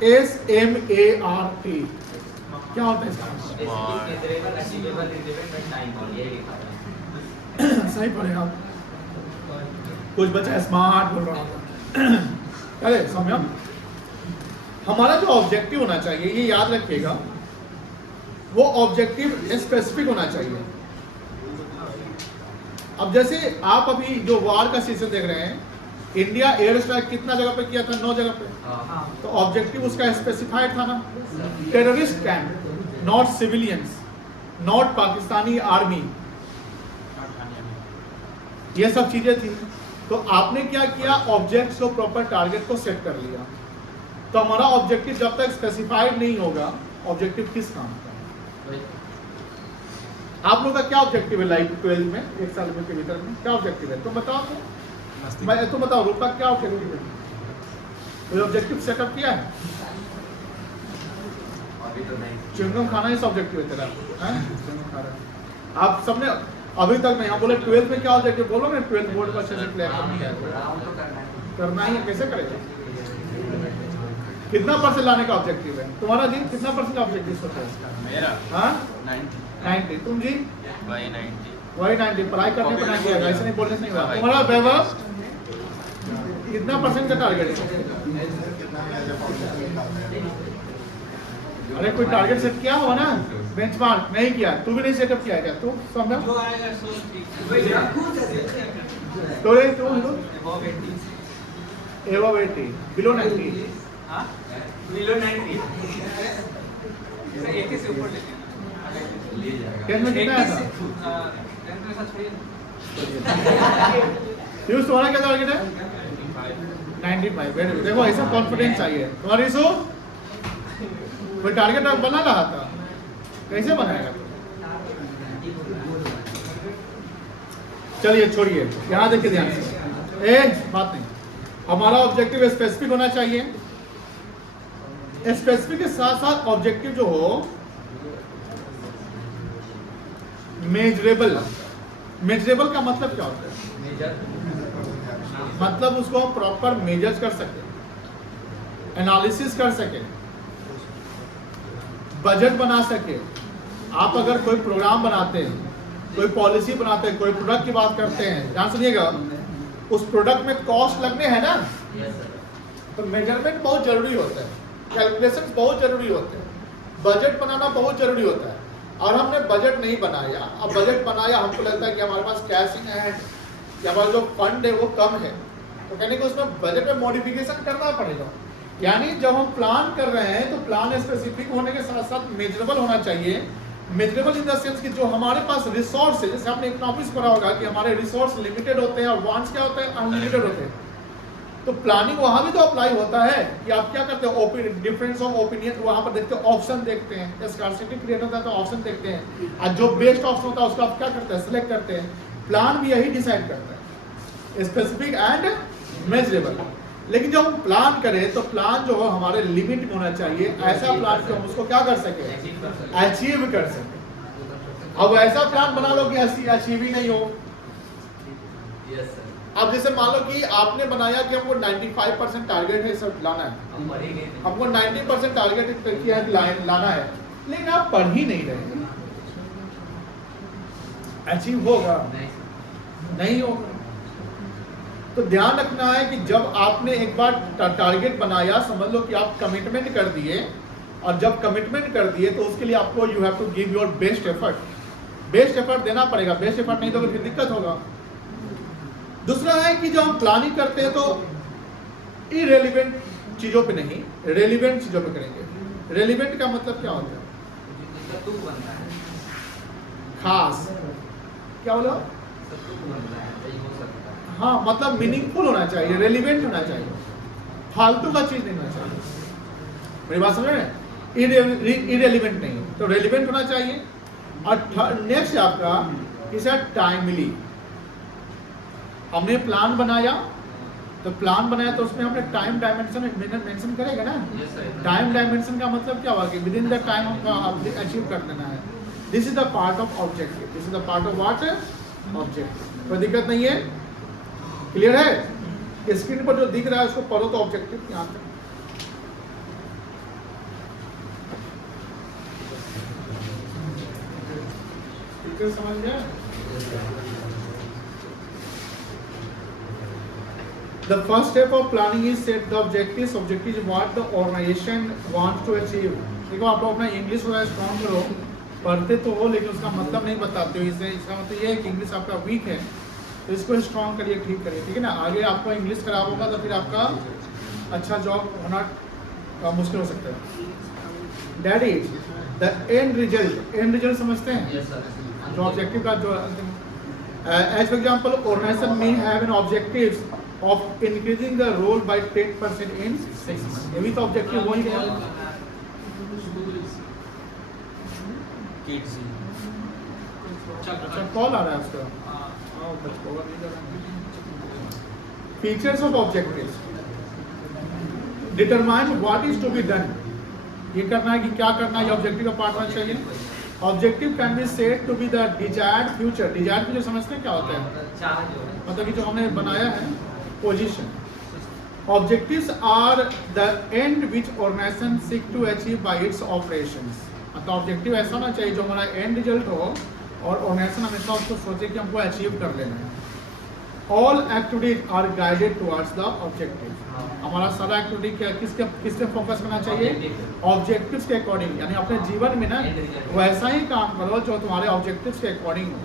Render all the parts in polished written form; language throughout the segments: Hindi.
SMART क्या होता है इसका? सही पढ़े आप। कुछ बच्चा स्मार्ट बोल रहा होगा। अरे समझो, हमारा जो ऑब्जेक्टिव होना चाहिए, ये याद रखिएगा, वो ऑब्जेक्टिव स्पेसिफिक होना चाहिए। अब जैसे आप अभी जो वार का सीजन देख रहे हैं, इंडिया एयर स्ट्राइक कितना जगह पे किया था? 9 जगह पे। तो ऑब्जेक्टिव उसका स्पेसिफाइड था ना, terrorist camp, not civilians, not Pakistani army, ये सब चीजें थी। तो आपने क्या किया? ऑब्जेक्ट्स को, प्रॉपर टारगेट को सेट कर लिया। तो हमारा ऑब्जेक्टिव जब तक स्पेसिफाइड नहीं होगा, ऑब्जेक्टिव किस काम का? आप लोग का क्या ऑब्जेक्टिव है लाइफ 12 में, 1 साल के भीतर में क्या ऑब्जेक्टिव है? तुम बताओ। मैं तुम बताओ, रूपा क्या ऑब्जेक्टिव है? कोई ऑब्जेक्टिव सेटअप किया है? च्युइंगम खाना इस ऑब्जेक्टिव है तेरा, च्युइंगम खा रहा। आप सबने अभी तक नहीं, हम बोले 12th में क्या ऑब्जेक्टिव? बोलो ना, 12th बोर्ड का अच्छे से क्लियर करना ही है। कैसे करेगा? कितना परसेंट लाने का ऑब्जेक्टिव है तुम्हारा जी? कितना परसेंट ऑब्जेक्टिव सोचा है मेरा? हाँ 90। तुम जी? वही 90। पढ़ाई करने पर 90 आएगा, ऐसे नहीं बोलने से नहीं होगा। तुम्हारा वैभव कितना परसेंट का टारगेट है? अरे कोई टारगेट सेट किया होगा ना, बेंचमार्क नहीं किया, तू भी नहीं सेटअप किया क्या? तू समझा जो आएगा सो तो रे तू एबव 80 बिलो 90। हां बिलो 90 80 से ऊपर ले जाएगा। 10 में कितना आया था? 10 में ऐसा छोड़िए। यूज तुम्हारा क्या टारगेट है? 95। Very good. देखो ऐसा कॉन्फिडेंस चाहिए। तुम्हारी सो कोई टारगेट आप बना रहा था, कैसे बनाएगा? चलिए छोड़िए, यहाँ देखिए ध्यान से, बात नहीं। हमारा ऑब्जेक्टिव स्पेसिफिक होना चाहिए। स्पेसिफिक के साथ साथ ऑब्जेक्टिव जो हो मेजरेबल। मेजरेबल का मतलब क्या होता है? मतलब उसको हम प्रॉपर मेजर कर सके, एनालिसिस कर सके, बजट बना सके। आप अगर कोई प्रोग्राम बनाते हैं, कोई पॉलिसी बनाते हैं, कोई प्रोडक्ट की बात करते हैं, ध्यान सुनिएगा, उस प्रोडक्ट में कॉस्ट लगने हैं ना, तो मेजरमेंट बहुत जरूरी होता है, कैलकुलेशन बहुत जरूरी होते हैं, बजट बनाना बहुत जरूरी होता है। और हमने बजट नहीं बनाया। अब बजट बनाया, हमको लगता है कि हमारे पास कैश इन हैंड या हमारा जो फंड है वो कम है, तो कहने को उसमें बजट में मॉडिफिकेशन करना पड़ेगा। यानी जब हम प्लान कर रहे हैं तो प्लान स्पेसिफिक होने के साथ साथ मेजरेबल होना चाहिए। मेजरेबल इन द सेंस कि जो हमारे पास रिसोर्स है, जैसे आपने इकोनॉमिक्स पढ़ा होगा कि हमारे रिसोर्स लिमिटेड होते हैं और वांट्स क्या होते हैं? अनलिमिटेड होते हैं। तो प्लानिंग वहां भी तो अप्लाई होता है कि आप क्या करते हो? डिफरेंस ऑफ ओपिनियन वहां पर देखते हो, ऑप्शन देखते हैं, स्कार्सिटी क्रिएट होता है तो ऑप्शन देखते हैं, और जो बेस्ट ऑप्शन होता है उसका आप क्या करते हैं? सिलेक्ट करते हैं। प्लान भी यही डिसाइड करता है, स्पेसिफिक एंड मेजरेबल। लेकिन जब हम प्लान करें तो प्लान जो हो हमारे लिमिट में होना चाहिए, ऐसा प्लान कि हम उसको क्या कर सके? अचीव कर सके। अब ऐसा प्लान बना लो कि अचीव ही नहीं हो। अब जैसे मान लो कि आपने बनाया कि हमको 95% टारगेट है सब लाना है, हमको 90% टारगेट किया है लाना है, लेकिन आप पढ़ ही नहीं रहे, अचीव होगा? नहीं होगा। तो ध्यान रखना है कि जब आपने एक बार टारगेट बनाया, समझ लो कि आप कमिटमेंट कर दिए, और जब कमिटमेंट कर दिए तो उसके लिए आपको you have to give your best effort. Best effort देना पड़ेगा, बेस्ट एफर्ट नहीं तो फिर दिक्कत होगा। दूसरा है कि जब हम प्लानिंग करते हैं तो इरेलीवेंट चीजों पे नहीं, रेलिवेंट चीजों पे करेंगे। रेलिवेंट का मतलब क्या होता है? खास। क्या बोलो? हाँ, मतलब मीनिंगफुल होना चाहिए, रेलिवेंट होना चाहिए, फालतू का चीज नहीं होना चाहिए। मेरी बात समझ रहे हैं? इरेलीवेंट नहीं, तो रेलिवेंट होना चाहिए। और नेक्स्ट आपका किसा टाइमली। हमने प्लान बनाया, तो प्लान बनाया तो उसमें हमने टाइम डायमेंशन मेंशन करेगा ना। टाइम डायमेंशन का मतलब क्या हुआ कि विद इन द टाइम हमको अचीव कर देना है। This is the part of objective, this is the part of what? Objective. कोई दिक्कत नहीं है? क्लियर है? स्क्रीन पर जो दिख रहा है उसको पढ़ो तो ऑब्जेक्टिव यहाँ तक। पिक्चर समझ गए? The first step of planning is set the objectives. Objectives what the organization wants to achieve. देखो आप लोग अपना इंग्लिश थोड़ा स्ट्रॉन्ग करो, पढ़ते तो हो लेकिन उसका मतलब नहीं बताते हो। इसका मतलब ये है कि इंग्लिश आपका वीक है, तो इसको स्ट्रॉन्ग करिए, ठीक करिए, ठीक है ना। आगे आपको इंग्लिश खराब होगा तो फिर आपका अच्छा जॉब होना मुश्किल हो सकता है। That is the end result. End result समझते हैं? Yes sir. जो ऑब्जेक्टिव का जो as for example organization may have an objectives of increasing the role by 10% in 6 months. ये भी तो ऑब्जेक्टिव वही है। किड्स अच्छा कॉल आ रहा है उसका। Features of objectives determine what is to be done. ये करना है कि क्या करना है, ये ऑब्जेक्टिव का पार्ट होना चाहिए। Objective can be said to be the desired future. Desired future समझते हैं क्या होता है? मतलब कि जो हमने बनाया है position. Objectives are the end which organisation seek to achieve by its operations. मतलब ऑब्जेक्टिव ऐसा होना चाहिए जो हमारा एंड रिजल्ट हो और ऑर्गेनाइजेशन हमेशा उसको सोचे कि हमको अचीव कर लेना है। All activities are guided towards the objective. हमारा सारा एक्टिविटी क्या किसके फोकस करना चाहिए? ऑब्जेक्टिव्स के अकॉर्डिंग। यानी अपने जीवन में ना वैसा ही काम करो जो तुम्हारे ऑब्जेक्टिव्स के अकॉर्डिंग हो,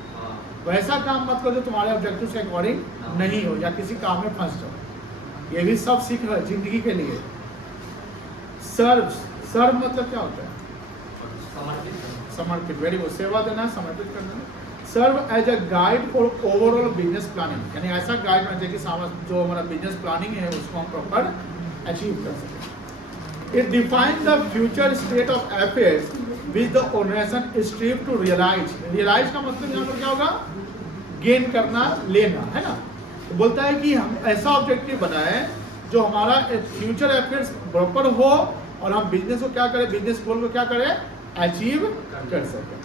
वैसा काम मत करो जो तुम्हारे ऑब्जेक्टिव्स के अकॉर्डिंग नहीं हो या किसी काम में फंस जाओ। ये भी सब सीख रहे जिंदगी के लिए। सर्व मतलब क्या होता है? समर्पित। Very good. सेवा देना, समर्पित करना। Serve as a guide for overall business planning. यानी ऐसा गाइड होना चाहिए कि जो हमारा बिजनेस प्लानिंग है उसको हम प्रॉपर अचीव कर सकें। It define the future state of affairs which the organisation strive to realise. Realise का मतलब यहाँ पर क्या होगा? गेन करना, लेना, है ना। तो बोलता है कि हम ऐसा ऑब्जेक्टिव बनाए जो हमारा फ्यूचर अफेयर्स प्रॉपर हो और हम बिजनेस को क्या करें, बिजनेस गोल को क्या करें, अचीव कर सकें।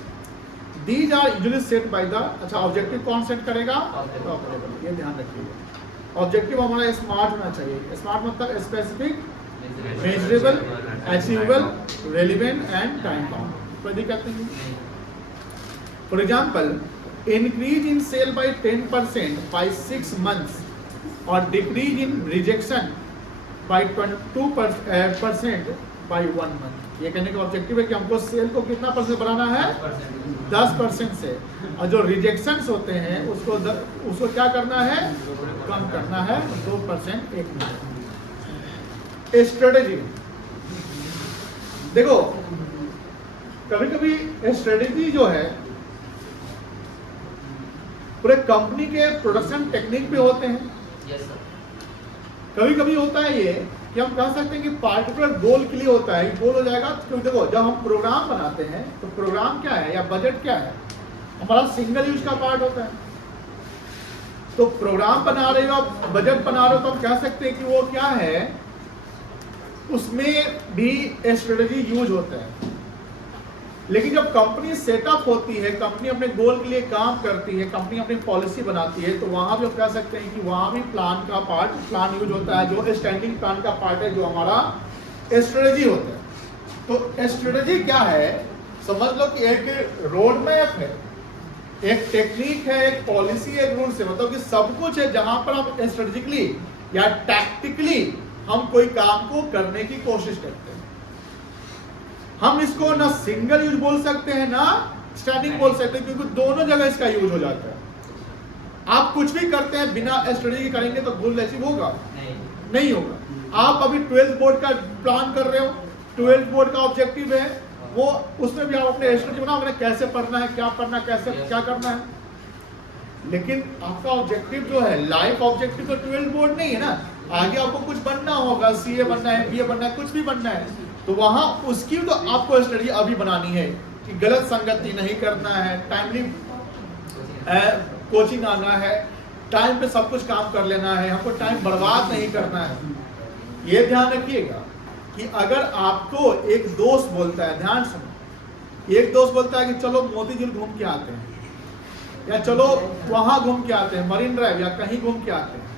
These are usually set by the अच्छा ऑब्जेक्टिव कौन सेट करेगा? ऑपरेबल। ये ध्यान रखिएगा। ऑब्जेक्टिव हमारा स्मार्ट होना चाहिए। स्मार्ट मतलब specific, measurable, achievable, relevant and time bound. कोई दिक्कत नहीं। For example increase in sale by 10% by 6 months और decrease in rejection by 22% by 1 month। ये कहने का ऑब्जेक्टिव है कि हमको सेल को कितना परसेंट बढ़ाना है? 10% से, और जो रिजेक्शंस होते हैं उसको क्या करना है? कम करना है 2% एक महीने। स्ट्रेटेजी देखो, कभी कभी स्ट्रेटेजी जो है पूरे कंपनी के प्रोडक्शन टेक्निक पे होते हैं। Yes sir. कभी कभी होता है ये कि हम कह सकते हैं कि पार्टिकुलर गोल के लिए होता है, गोल हो जाएगा। क्योंकि देखो जब हम प्रोग्राम बनाते हैं तो प्रोग्राम क्या है या बजट क्या है? हमारा सिंगल यूज का पार्ट होता है। तो प्रोग्राम बना रहे हो, बजट बना रहे हो, तो हम कह सकते हैं कि वो क्या है, उसमें भी स्ट्रेटेजी यूज होता है। लेकिन जब कंपनी सेटअप होती है, कंपनी अपने गोल के लिए काम करती है, कंपनी अपनी पॉलिसी बनाती है, तो वहां भी हम कह सकते हैं कि वहां भी प्लान यूज होता है, जो स्टैंडिंग प्लान का पार्ट है, जो हमारा स्ट्रेटेजी होता है। तो स्ट्रेटेजी क्या है? समझ लो कि एक रोड मैप है, एक टेक्निक है, एक पॉलिसी है, एक रूल्स है। मतलब कि सब कुछ है जहां पर हम स्ट्रेटेजिकली या टैक्टिकली हम कोई काम को करने की कोशिश करते हैं। हम इसको ना सिंगल यूज बोल सकते हैं ना स्टैंडिंग बोल सकते हैं, क्योंकि दोनों जगह इसका यूज हो जाता है। आप कुछ भी करते हैं बिना स्ट्रेटेजी करेंगे तो गोल अचीव होगा? नहीं होगा। आप अभी 12th बोर्ड का प्लान कर रहे हो, 12th बोर्ड का ऑब्जेक्टिव है वो, उसमें भी आप अपने स्ट्रेटेजी बनाओ, अपने कैसे पढ़ना है, क्या पढ़ना, कैसे क्या करना है। लेकिन आपका ऑब्जेक्टिव जो है, लाइफ ऑब्जेक्टिव तो 12th बोर्ड नहीं है ना। आगे आपको कुछ बनना होगा, सीए बनना है, बीए बनना है, कुछ भी बनना है, तो वहां उसकी तो आपको स्ट्रेटेजी अभी बनानी है कि गलत संगति नहीं करना है, टाइमली कोचिंग आना है, टाइम पे सब कुछ काम कर लेना है, हमको टाइम बर्बाद नहीं करना है। ये ध्यान रखिएगा कि अगर आपको एक दोस्त बोलता है, ध्यान सुनो, एक दोस्त बोलता है कि चलो मोती झील घूम के आते हैं, या चलो वहां घूम के आते हैं, मरीन ड्राइव या कहीं घूम के आते हैं।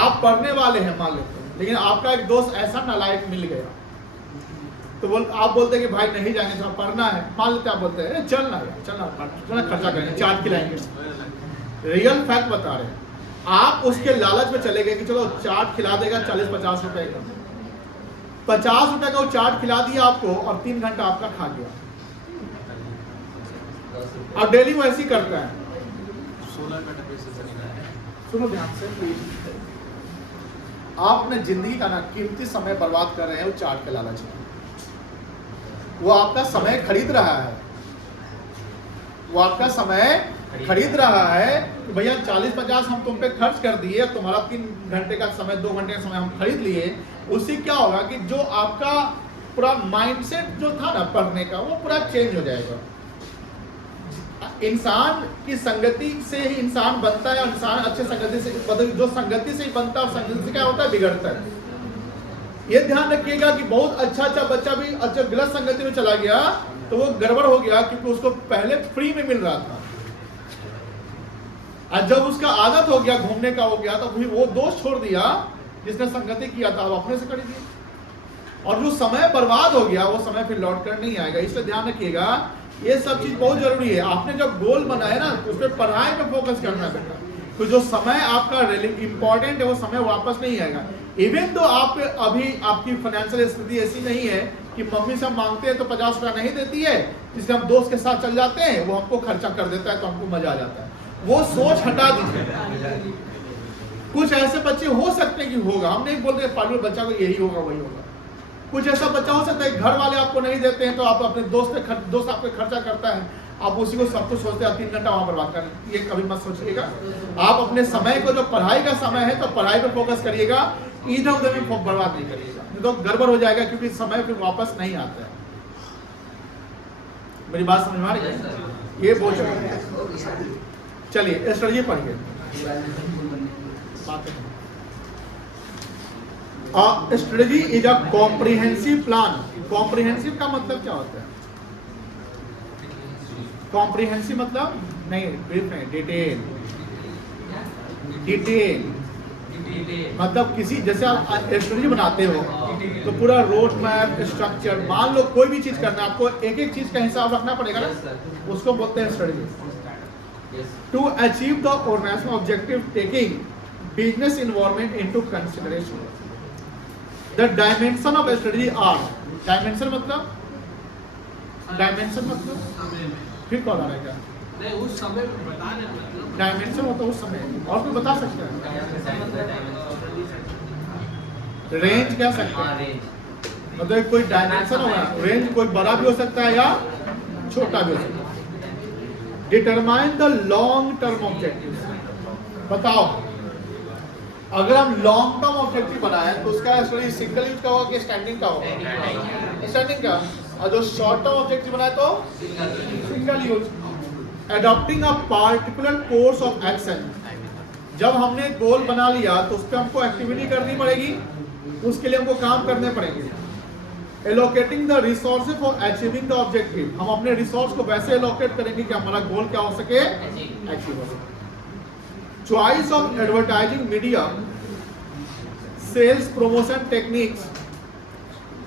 आप पढ़ने वाले हैं मान लेते हैं, लेकिन आपका एक दोस्त ऐसा नालायक मिल गया तो आप बोलते हैं कि भाई नहीं जाएंगे, जहाँ पढ़ना है, मान लेते आप बोलते हैं चलना खर्चा करेंगे, चाट खिलाएंगे। रियल फैक्ट बता रहे हैं, आप उसके लालच में चले गए कि चलो चाट खिला देगा 40-50 रुपए का, 50 रुपए का वो चाट खिला दिया आपको और 3 घंटा आपका खा गया। और डेली वो ऐसी करता है। सुनो ध्यान से, आप अपने जिंदगी का ना कीमती समय बर्बाद कर रहे हैं वो चाट के लालच में। वो आपका समय खरीद रहा है, वो आपका समय खरीद रहा है कि भैया 40-50 हम तुम पे खर्च कर दिए, तुम्हारा 3 घंटे का समय 2 घंटे का समय हम खरीद लिए। उससे क्या होगा कि जो आपका पूरा माइंडसेट जो था ना पढ़ने का, वो पूरा चेंज हो जाएगा। इंसान की संगति से ही इंसान बनता है, और इंसान अच्छे संगति से, जो संगति से ही बनता है और संगति से क्या होता है, बिगड़ता है। ये ध्यान रखिएगा कि बहुत अच्छा बच्चा भी अच्छा गलत संगति में चला गया तो वो गड़बड़ हो गया, क्योंकि उसको पहले फ्री में मिल रहा था, और जब उसका आदत हो गया, घूमने का हो गया, तो फिर वो दोस्त छोड़ दिया जिसने संगति किया था, अब अपने से कर दिया, और जो समय बर्बाद हो गया वो समय फिर लौट कर नहीं आएगा। इसलिए ध्यान रखिएगा, ये सब चीज बहुत जरूरी है। आपने जब गोल बनाया ना, उस पर पढ़ाई पे फोकस करना है बेटा, तो जो समय आपका इंपॉर्टेंट है वो समय वापस नहीं आएगा। इवन तो आप अभी आपकी फाइनेंशियल स्थिति ऐसी नहीं है कि मम्मी से हम मांगते हैं तो 50 रुपया नहीं देती है, इसलिए हम दोस्त के साथ चल जाते हैं, वो हमको खर्चा कर देता है तो हमको मजा आ जाता है। वो सोच हटा दीजिए। कुछ ऐसे बच्चे हो सकते हैं कि होगा, हम नहीं बोल रहे पालतू बच्चा को यही होगा वही होगा। कुछ ऐसा बच्चा हो सकता है घर वाले आपको नहीं देते हैं तो आप अपने दोस्त आपको खर्चा करता है, आप उसी को सब कुछ सोचते हैं, 3 घंटा वहां बर्बाद कर, ये कभी मत सोचिएगा। आप अपने समय को, जो पढ़ाई का समय है तो पढ़ाई पे फोकस करिएगा, इधर उधर में बर्बाद नहीं करिएगा, नहीं तो गड़बड़ हो जाएगा, क्योंकि समय फिर वापस नहीं आता है। मेरी बात समझ में आ रही है? ये बोल सकते। चलिए स्ट्रेटजी पढ़िए। Strategy is a comprehensive plan. Comprehensive का मतलब क्या होता है? कॉम्प्रिहेंसिव मतलब नहीं, ब्रीफ नहीं, डिटेल। मतलब किसी, जैसे आप स्ट्रेटजी बनाते हो तो पूरा रोड मैप, स्ट्रक्चर, मान लो कोई भी चीज करना है आपको, एक एक चीज का हिसाब रखना पड़ेगा ना, उसको बोलते हैं strategy. To achieve the organisational objective taking business involvement into consideration. The dimension of strategy are, dimension मतलब फिर कौन आ रहा है? नहीं, उस समय बता रहे मतलब डायमेंशन होता है उस समय, और कोई बता सकता है? रेंज कह सकते हैं, मतलब कोई डायमेंशन होगा, रेंज कोई बड़ा भी हो सकता है या छोटा भी हो सकता है। Determine the long term objective. बताओ, अगर हम लॉन्ग टर्म ऑब्जेक्टिव बनाए तो उसका सिंगल यूज का होगा कि स्टैंडिंग का होगा? स्टैंडिंग का। और जो शॉर्ट टर्म ऑब्जेक्टिव बनाए तो single use. Adopting a particular course of action. जब हमने गोल बना लिया तो उस पर हमको एक्टिविटी करनी पड़ेगी, उसके लिए हमको काम करने पड़ेंगे। Allocating the resources for achieving the objective. हम अपने रिसोर्स को वैसे एलोकेट करेंगे कि हमारा गोल क्या हो सके, अचीव हो सके। Choice of advertising media, sales promotion techniques,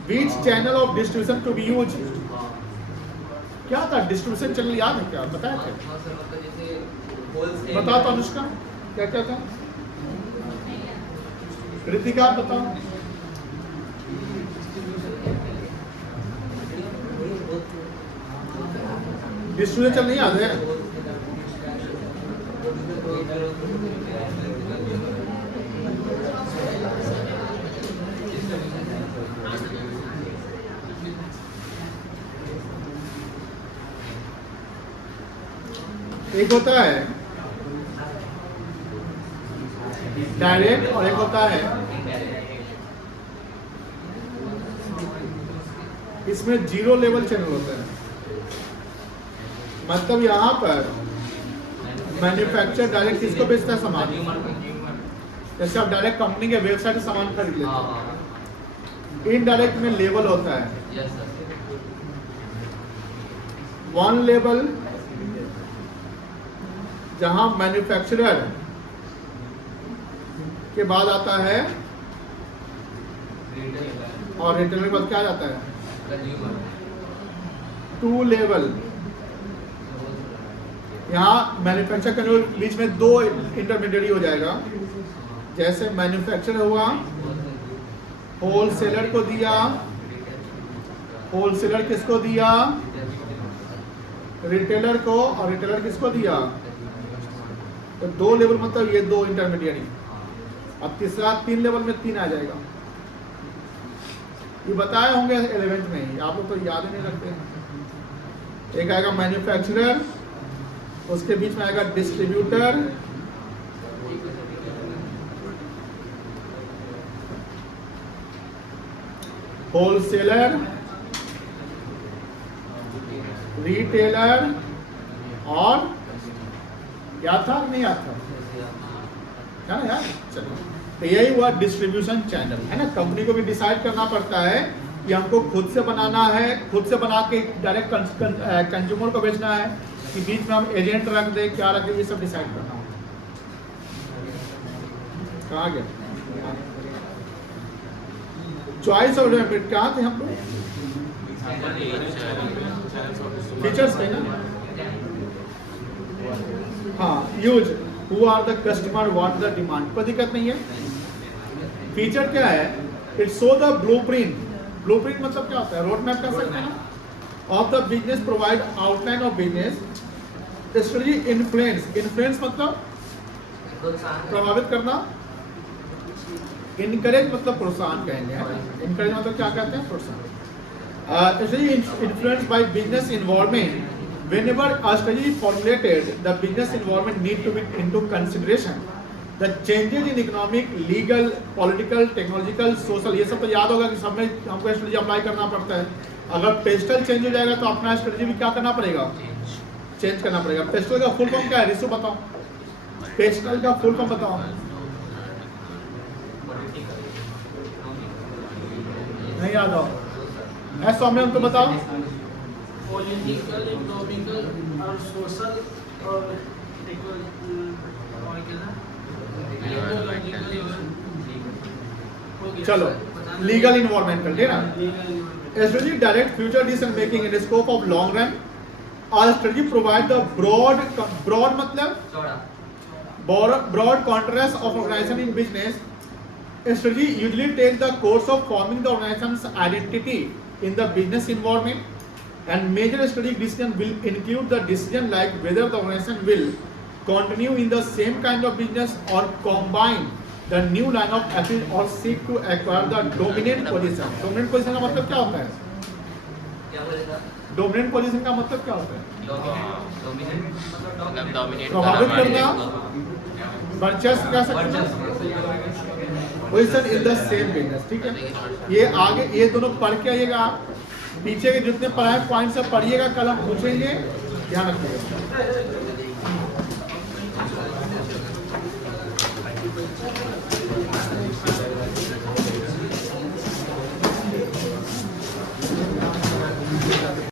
which channel of distribution to be used। क्या था डिस्ट्रीब्यूशन चैनल, याद है क्या? बताया थे, बताओ तो अनुष्का, क्या क्या था? कृतिका बताओ। डिस्ट्रीब्यूशन चैनल नहीं याद है? एक होता है डायरेक्ट और एक होता है, इसमें 0 लेवल चैनल होता है। मतलब यहाँ पर मैन्युफैक्चर डायरेक्ट किसको बेचता है? सामान। जैसे आप डायरेक्ट कंपनी के वेबसाइट से सामान खरीद लेते हैं। इनडायरेक्ट में लेवल होता है। 1 लेवल जहां मैन्युफैक्चरर के बाद आता है और रिटेलर के बाद क्या जाता है? टू लेवल, यहाँ मैन्युफैक्चर करने के बीच में दो इंटरमीडिएट हो जाएगा। जैसे मैन्युफैक्चर हुआ, होलसेलर को दिया, होलसेलर किसको दिया, रिटेलर को, और रिटेलर किसको दिया, तो दो लेवल मतलब ये दो इंटरमीडिएट। अब तीसरा 3 लेवल में 3 आ जाएगा। ये बताए होंगे 11th में ही, आप लोग तो याद ही नहीं रखते हैं। एक आएगा मैन्युफैक्चरर, उसके बीच में आएगा डिस्ट्रीब्यूटर, होलसेलर, रिटेलर, और क्या था नहीं आता क्या ना यार। चलो, तो यही हुआ डिस्ट्रीब्यूशन चैनल, है ना। कंपनी को भी डिसाइड करना पड़ता है कि हमको खुद से बनाना है, खुद से बना के डायरेक्ट कंज्यूमर को बेचना है, कि बीच में हम एजेंट रख दे, क्या रख दे, ये सब डिसाइड करना होता है। कहाँ गया चॉइस ऑफ रेमिट, कहाँ थे हम लोग, फीचर्स थे ना। हाँ, use, who are the customer, what the demand, कोई दिक्कत नहीं है। फीचर क्या है, it show the blueprint, blueprint मतलब क्या होता है, रोड मैप कर सकते हैं ना, of the business, provide outline of business, strategy, influence, influence मतलब प्रभावित करना, इनकरेज मतलब प्रोत्साहन कहेंगे, इनकरेज मतलब क्या कहते हैं, प्रोत्साहन। Influenced by business environment, whenever a strategy is formulated, the business environment need to be into consideration. The changes in economic, legal, political, technological, social, ये सब तो याद होगा कि सब में हमको स्ट्रेटजी अप्लाई करना पड़ता है। अगर पेस्टल चेंज हो जाएगा तो अपना स्ट्रेटजी भी क्या करना पड़ेगा, चेंज करना पड़ेगा। पेस्टल का फुल फॉर्म क्या है, रिसु बताओ, पेस्टल का फुल फॉर्म बताओ। नहीं याद आओ, ऐसा सौम्य हम तो बताओ। पॉलिटिकल, इकोनॉमिकल और सोशल और चलो, लीगल इन्वायरमेंटल है ना। Strategy direct future decision making in scope of long run, और स्ट्रेटजी प्रोवाइड द ब्रॉड मतलब broad contrast of organization in business. Strategy usually takes the course of forming the organization's identity in the business environment, and major strategic decision will include the decision like whether the organization will continue in the same kind of business or combine the new line of activity or seek to acquire the dominant position. Dominant position का मतलब क्या होता है? डोमिनेंट पोजीशन का मतलब क्या होता है? प्रभावित करना, वर्चस्व कह सकते हैं, position in the same business. ठीक है, ये आगे ये दोनों पढ़ के आइएगा, पीछे के जितने पढ़ाए पॉइंट सब पढ़िएगा, कल हम पूछेंगे, ध्यान रखिएगा।